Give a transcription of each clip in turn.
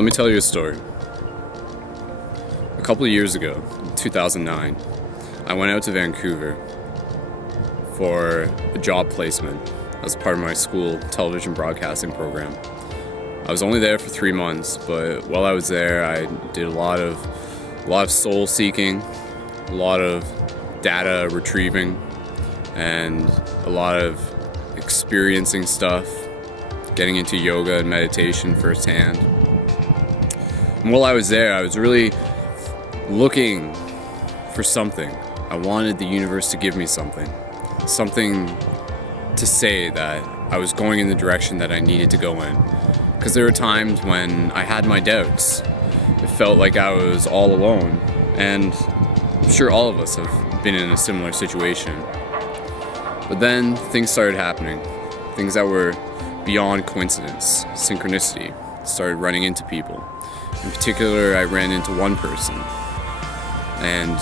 Let me tell you a story. A couple of years ago, 2009, I went out to Vancouver for a job placement as part of my school television broadcasting program. I was only there for 3 months, but while I was there, I did a lot of soul seeking, a lot of data retrieving, and a lot of experiencing stuff, getting into yoga and meditation firsthand. And while I was there, I was really looking for something. I wanted the universe to give me something to say that I was going in the direction that I needed to go in. Because there were times when I had my doubts. It felt like I was all alone, and I'm sure all of us have been in a similar situation. But then things started happening, things that were beyond coincidence, synchronicity, started running into people. In particular, I ran into one person, and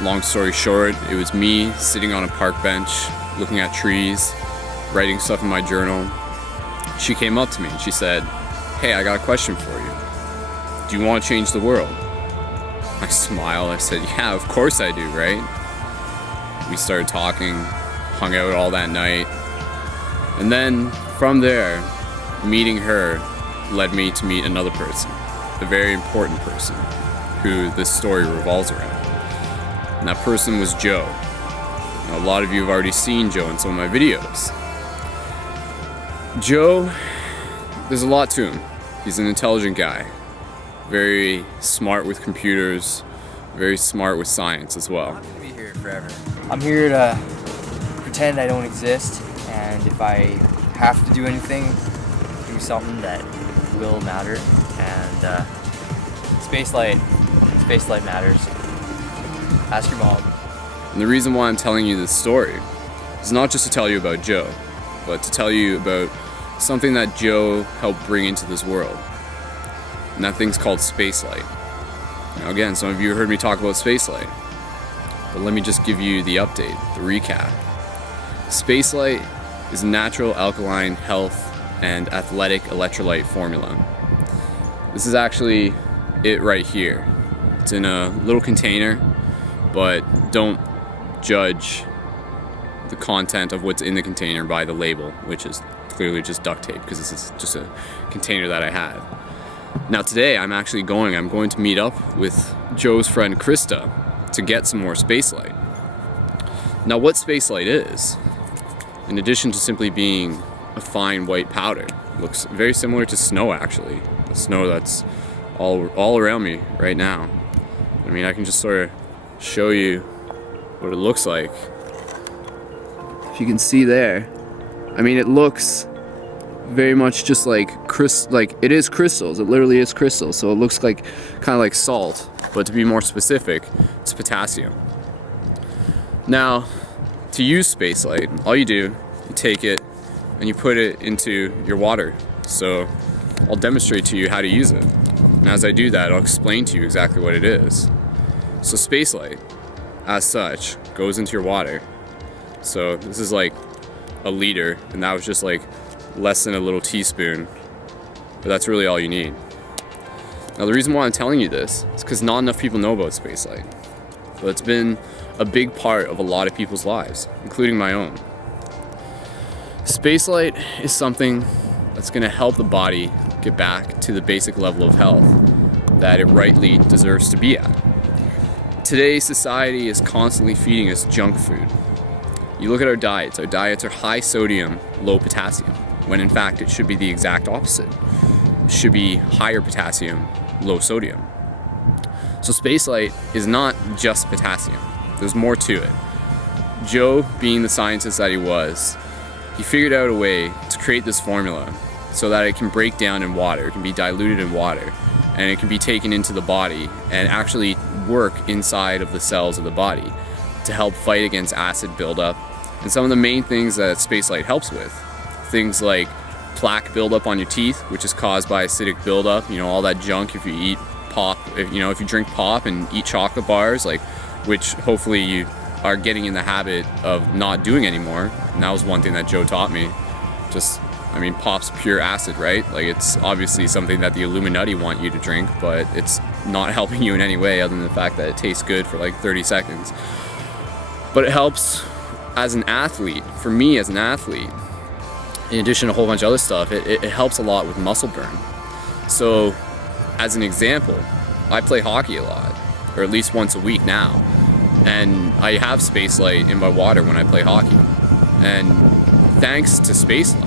long story short, it was me sitting on a park bench, looking at trees, writing stuff in my journal. She came up to me and she said, "Hey, I got a question for you. Do you want to change the world?" I smiled, I said, "Yeah, of course I do, right?" We started talking, hung out all that night, and then from there, meeting her led me to meet another person, a very important person who this story revolves around. And that person was Joe. Now, a lot of you have already seen Joe in some of my videos. Joe, there's a lot to him. He's an intelligent guy, very smart with computers, very smart with science as well. I'm gonna be here forever. I'm here to pretend I don't exist, and if I have to do anything, do something that will matter. And Spacelite matters. Ask your mom. And the reason why I'm telling you this story is not just to tell you about Joe, but to tell you about something that Joe helped bring into this world. And that thing's called Spacelite. Now again, some of you heard me talk about Spacelite, but let me just give you the update, the recap. Spacelite is a natural alkaline health and athletic electrolyte formula. This is actually it right here. It's in a little container, but don't judge the content of what's in the container by the label, which is clearly just duct tape, because this is just a container that I had. Now today I'm going to meet up with Joe's friend Krista to get some more Spacelite. Now what Spacelite is, in addition to simply being a fine white powder, looks very similar to snow actually. The snow that's all around me right now. I mean, I can just sort of show you what it looks like. If you can see there, I mean, it looks very much just like it is crystals. It literally is crystals. So it looks like kind of like salt, but to be more specific, it's potassium. Now, to use Spacelite, all you do, you take it and you put it into your water. So I'll demonstrate to you how to use it. And as I do that, I'll explain to you exactly what it is. So Spacelite, as such, goes into your water. So this is like a liter, and that was just like less than a little teaspoon, but that's really all you need. Now the reason why I'm telling you this is because not enough people know about Spacelite, but it's been a big part of a lot of people's lives, including my own. Spacelite is something that's going to help the body get back to the basic level of health that it rightly deserves to be at. Today's society is constantly feeding us junk food. You look at our diets are high sodium, low potassium, when in fact it should be the exact opposite. It should be higher potassium, low sodium. So Spacelite is not just potassium. There's more to it. Joe, being the scientist that he was, he figured out a way to create this formula so that it can break down in water, it can be diluted in water, and it can be taken into the body and actually work inside of the cells of the body to help fight against acid buildup. And some of the main things that Spacelite helps with, things like plaque buildup on your teeth, which is caused by acidic buildup, all that junk if you eat pop, if you drink pop and eat chocolate bars, which hopefully you are getting in the habit of not doing anymore. And that was one thing that Joe taught me. Just I mean, pop's pure acid, right? Like, it's obviously something that the Illuminati want you to drink, but it's not helping you in any way other than the fact that it tastes good for like 30 seconds. But it helps as an athlete, for me as an athlete, in addition to a whole bunch of other stuff, it helps a lot with muscle burn. So, as an example, I play hockey a lot, or at least once a week now, and I have Spacelite in my water when I play hockey. And thanks to Spacelite,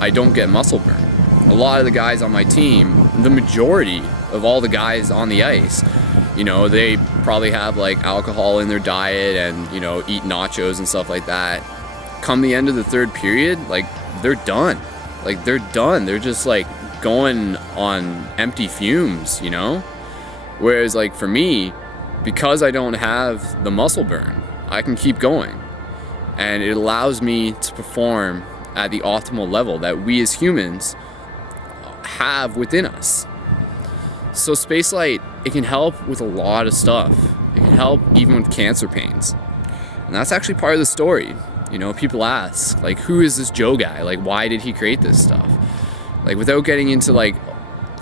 I don't get muscle burn. A lot of the guys on my team, the majority of all the guys on the ice, you know, they probably have like alcohol in their diet and, you know, eat nachos and stuff like that. Come the end of the third period, like, they're done. Like, they're done. They're just like going on empty fumes, you know? Whereas like for me, because I don't have the muscle burn, I can keep going. And it allows me to perform at the optimal level that we as humans have within us. So Spacelite, it can help with a lot of stuff. It can help even with cancer pains. And that's actually part of the story. You know, people ask, like, who is this Joe guy? Like, why did he create this stuff? Like, without getting into like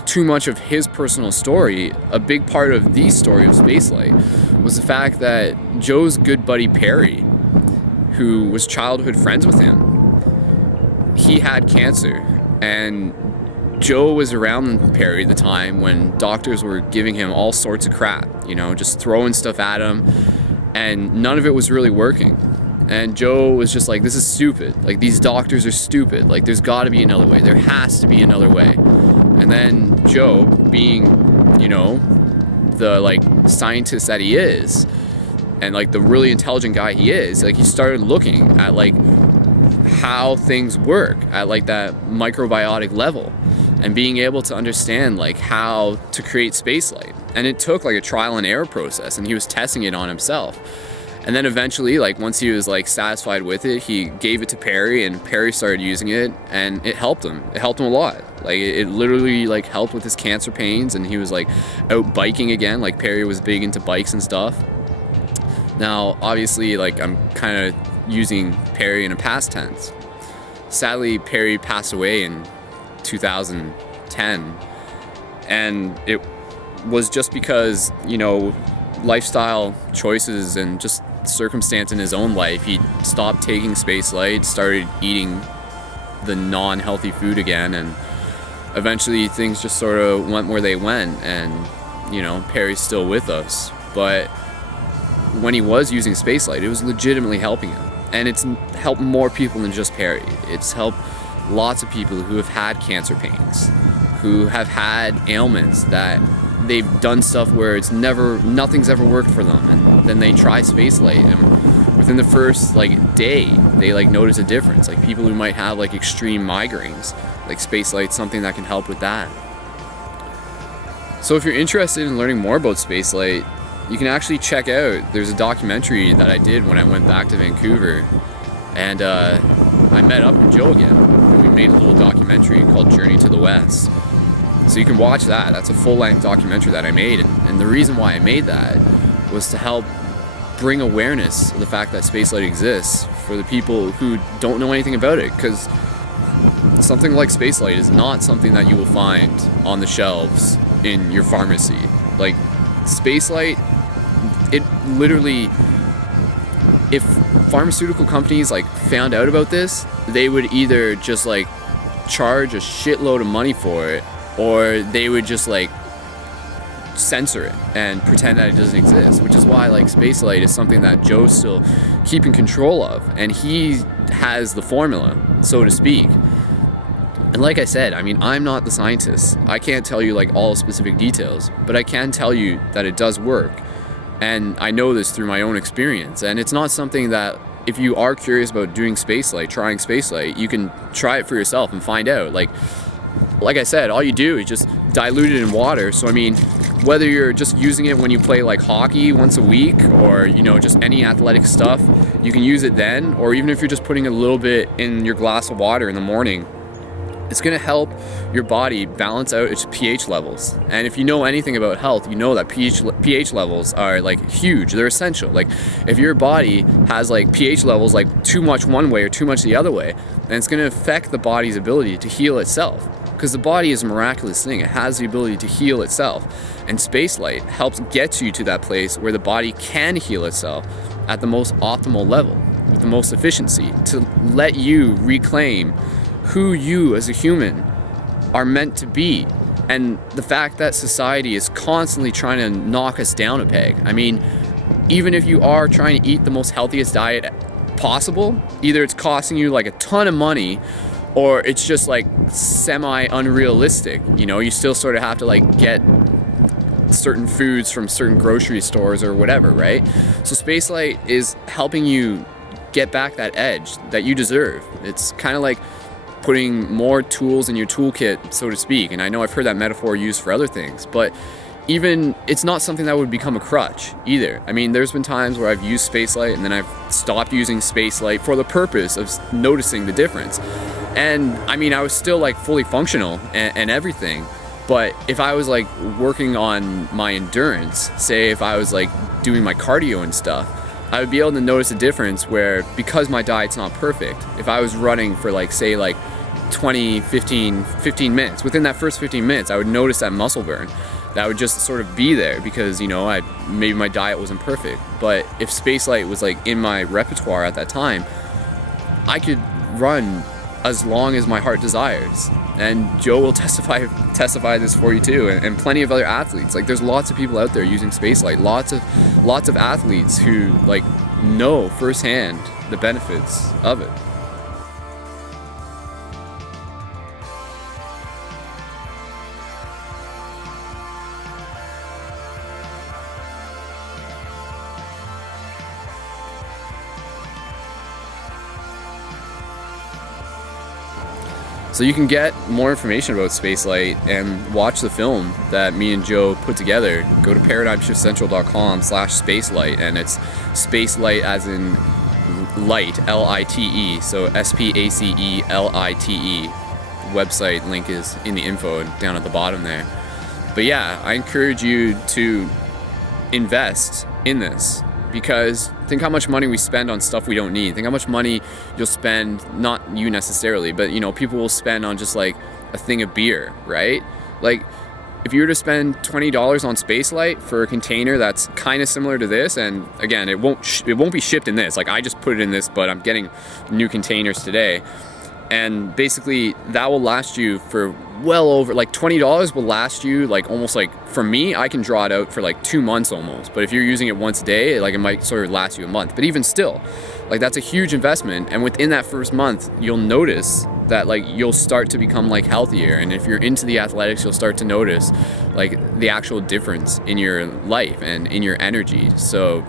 too much of his personal story, a big part of the story of Spacelite was the fact that Joe's good buddy Perry, who was childhood friends with him, he had cancer, and Joe was around Perry at the time when doctors were giving him all sorts of crap, you know, just throwing stuff at him, and none of it was really working. And Joe was just like, this is stupid. Like, these doctors are stupid. Like, there's got to be another way. There has to be another way. And then Joe, being, you know, the like scientist that he is, and like the really intelligent guy he is, like, he started looking at like how things work at like that microbiotic level, and being able to understand like how to create Spacelite. And it took like a trial and error process, and he was testing it on himself. And then eventually, like, once he was like satisfied with it, he gave it to Perry, and Perry started using it, and it helped him. It helped him a lot. Like, it literally like helped with his cancer pains, and he was like out biking again. Like, Perry was big into bikes and stuff. Now, obviously, like, I'm kind of using Perry in a past tense. Sadly, Perry passed away in 2010, and it was just because, you know, lifestyle choices and just circumstance in his own life. He stopped taking Spacelite, started eating the non-healthy food again, and eventually things just sort of went where they went. And, you know, Perry's still with us, but when he was using Spacelite, it was legitimately helping him. And it's helped more people than just Perry. It's helped lots of people who have had cancer pains, who have had ailments that they've done stuff where nothing's ever worked for them, and then they try Spacelite, and within the first like day they like notice a difference. Like, people who might have like extreme migraines, like, Spacelite's something that can help with that. So if you're interested in learning more about Spacelite, you can actually check out, there's a documentary that I did when I went back to Vancouver, and I met up with Joe again, and we made a little documentary called Journey to the West. So you can watch that. That's a full-length documentary that I made, and the reason why I made that was to help bring awareness of the fact that Spacelite exists for the people who don't know anything about it, because something like Spacelite is not something that you will find on the shelves in your pharmacy. Like, Spacelite, it literally, if pharmaceutical companies like found out about this, they would either just like charge a shitload of money for it, or they would just like censor it and pretend that it doesn't exist, which is why like Spacelite is something that Joe's still keeping control of, and he has the formula, so to speak. And like I said, I mean, I'm not the scientist. I can't tell you like all specific details, but I can tell you that it does work. And I know this through my own experience. And it's not something that, if you are curious about doing Spacelite, trying Spacelite, you can try it for yourself and find out. Like I said, all you do is just dilute it in water. So I mean, whether you're just using it when you play like hockey once a week, or, you know, just any athletic stuff, you can use it then. Or even if you're just putting a little bit in your glass of water in the morning, it's going to help your body balance out its pH levels. And if you know anything about health, you know that pH levels are like huge. They're essential. Like, if your body has like pH levels like too much one way or too much the other way, and it's going to affect the body's ability to heal itself, because the body is a miraculous thing. It has the ability to heal itself, and Spacelite helps get you to that place where the body can heal itself at the most optimal level with the most efficiency, to let you reclaim who you as a human are meant to be. And the fact that society is constantly trying to knock us down a peg. I mean, even if you are trying to eat the most healthiest diet possible, either it's costing you like a ton of money, or it's just like semi unrealistic. You know, you still sort of have to like get certain foods from certain grocery stores or whatever, right? So Spacelite is helping you get back that edge that you deserve. It's kind of like putting more tools in your toolkit, so to speak. And I know I've heard that metaphor used for other things, but even it's not something that would become a crutch either. I mean, there's been times where I've used Spacelite and then I've stopped using Spacelite for the purpose of noticing the difference. And I mean, I was still like fully functional and everything, but if I was like working on my endurance, say if I was like doing my cardio and stuff, I would be able to notice a difference where, because my diet's not perfect, if I was running for like, say like 15 minutes, within that first 15 minutes, I would notice that muscle burn. That would just sort of be there because, you know, maybe my diet wasn't perfect. But if Spacelite was like in my repertoire at that time, I could run as long as my heart desires. And Joe will testify this for you too, and plenty of other athletes. Like, there's lots of people out there using Spacelite, lots of athletes who like know firsthand the benefits of it. So you can get more information about Spacelite and watch the film that me and Joe put together. Go to paradigmshiftcentral.com/Spacelite, and it's Spacelite as in light, L-I-T-E, so S-P-A-C-E-L-I-T-E. Website link is in the info down at the bottom there. But yeah, I encourage you to invest in this, because think how much money we spend on stuff we don't need. Think how much money you'll spend, not you necessarily, but you know, people will spend on just like a thing of beer, right? Like, if you were to spend $20 on Spacelite for a container that's kind of similar to this, and again, it won't be shipped in this. Like, I just put it in this, but I'm getting new containers today. And basically that will last you for well over, like $20 will last you like almost, like for me, I can draw it out for like 2 months almost. But if you're using it once a day, like it might sort of last you a month. But even still, like that's a huge investment. And within that first month, you'll notice that like you'll start to become like healthier. And if you're into the athletics, you'll start to notice like the actual difference in your life and in your energy. So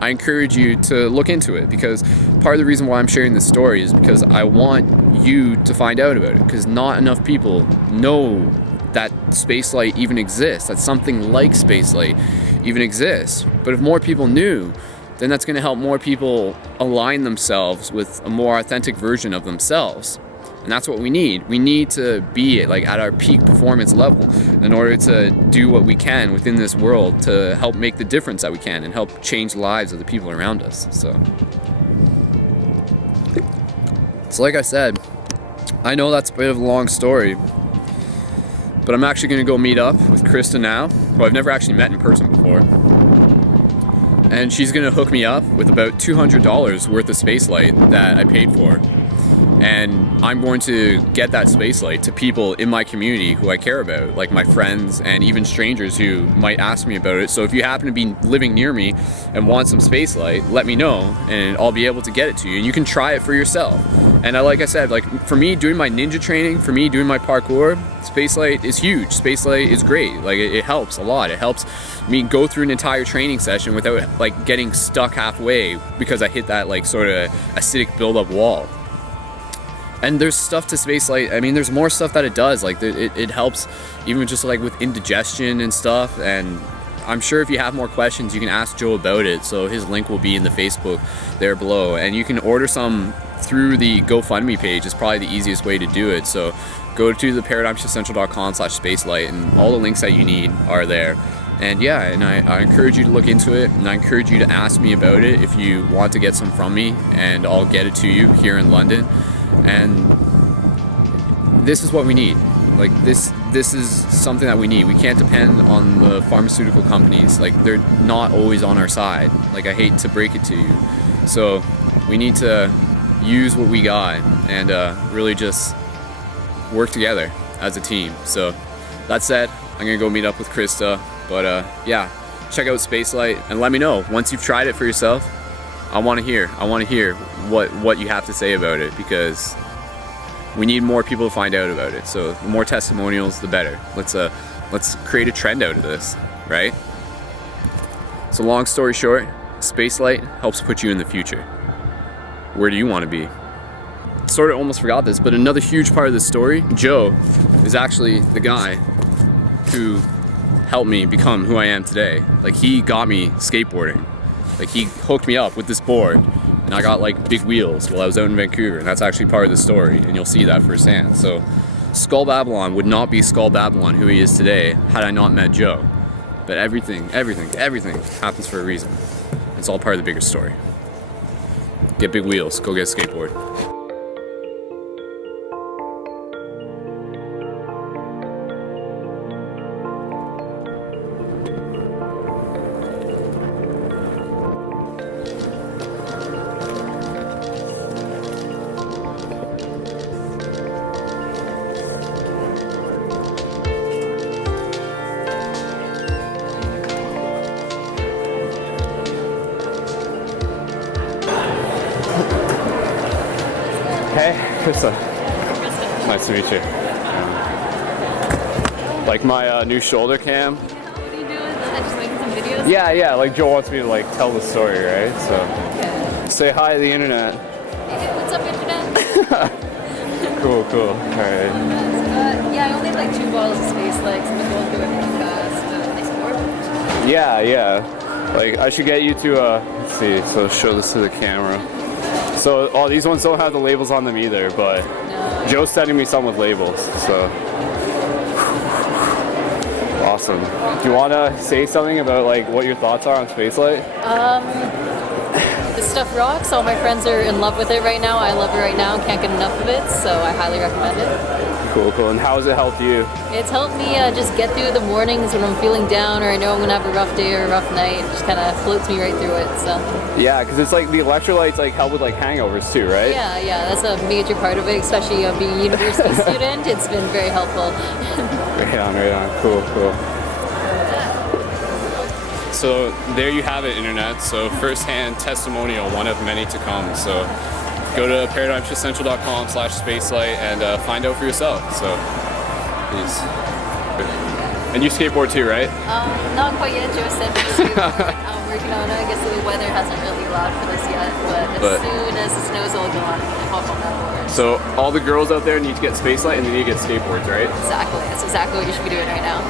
I encourage you to look into it, because part of the reason why I'm sharing this story is because I want you to find out about it, because not enough people know that Spacelite even exists, that something like Spacelite even exists. But if more people knew, then that's going to help more people align themselves with a more authentic version of themselves. And that's what we need. We need to be like at our peak performance level in order to do what we can within this world to help make the difference that we can and help change the lives of the people around us. So like I said, I know that's a bit of a long story, but I'm actually going to go meet up with Krista now, who I've never actually met in person before. And she's going to hook me up with about $200 worth of Spacelite that I paid for. And I'm going to get that Spacelite to people in my community who I care about, like my friends and even strangers who might ask me about it. So if you happen to be living near me and want some Spacelite, let me know and I'll be able to get it to you. And you can try it for yourself. And like I said, like for me doing my ninja training, for me doing my parkour, Spacelite is huge. Spacelite is great. Like it helps a lot. It helps me go through an entire training session without like getting stuck halfway because I hit that like sort of acidic buildup wall. And there's stuff to Spacelite. I mean, there's more stuff that it does. Like it helps even just like with indigestion and stuff. And I'm sure if you have more questions, you can ask Joe about it. So his link will be in the Facebook there below. And you can order some through the GoFundMe page. Is probably the easiest way to do it. So go to the paradigmshiftcentral.com/Spacelite, and all the links that you need are there. And yeah, and I encourage you to look into it, and I encourage you to ask me about it if you want to get some from me, and I'll get it to you here in London. And this is what we need. Like this is something that we need. We can't depend on the pharmaceutical companies. Like they're not always on our side. Like I hate to break it to you. So we need to use what we got and really just work together as a team. So that said, I'm gonna go meet up with Krista. But yeah, check out Spacelite and let me know once you've tried it for yourself. I want to hear what you have to say about it, because we need more people to find out about it. So the more testimonials, the better. Let's create a trend out of this, right? So long story short, Spacelite helps put you in the future. Where do you want to be? Sort of almost forgot this, but another huge part of the story, Joe is actually the guy who helped me become who I am today. Like he got me skateboarding. Like he hooked me up with this board and I got like big wheels while I was out in Vancouver, and that's actually part of the story, and you'll see that firsthand. So Skull Babylon would not be Skull Babylon who he is today had I not met Joe. But everything happens for a reason. It's all part of the bigger story. Get big wheels, go get a skateboard. Hey, Krista. Nice to meet you. Like my new shoulder cam. What are you doing? Just making some videos? Yeah. Like Joel wants me to like tell the story, right? So Okay. say hi to the internet. Hey, what's up, internet? Cool. All right. Yeah, I only have like 2 bottles of Spacelite, so I'm going through it pretty fast. Nice board. Yeah. Like I should get you to let's see. So show this to the camera. So these ones don't have the labels on them either, but No. Joe's sending me some with labels. So awesome. Do you want to say something about like what your thoughts are on Spacelite? This stuff rocks. All my friends are in love with it right now. I love it right now. Can't get enough of it, so I highly recommend it. Cool. And how has it helped you? It's helped me just get through the mornings when I'm feeling down or I know I'm gonna have a rough day or a rough night. It just kind of floats me right through it. So. Yeah, because it's like the electrolytes like help with like hangovers too, right? Yeah, that's a major part of it, especially being a university student. It's been very helpful. Right on. Cool. So there you have it, internet. So first-hand testimonial, one of many to come. So go to paradigmshiftcentral.com/Spacelite and find out for yourself. So please. And you skateboard too, right? Not quite yet. Joe said I'm working on it. I guess the weather hasn't really allowed for this yet, but as soon as the snow's all gone, I'm gonna hop on that board. So all the girls out there need to get Spacelite and they need to get skateboards, right? Exactly. That's exactly what you should be doing right now.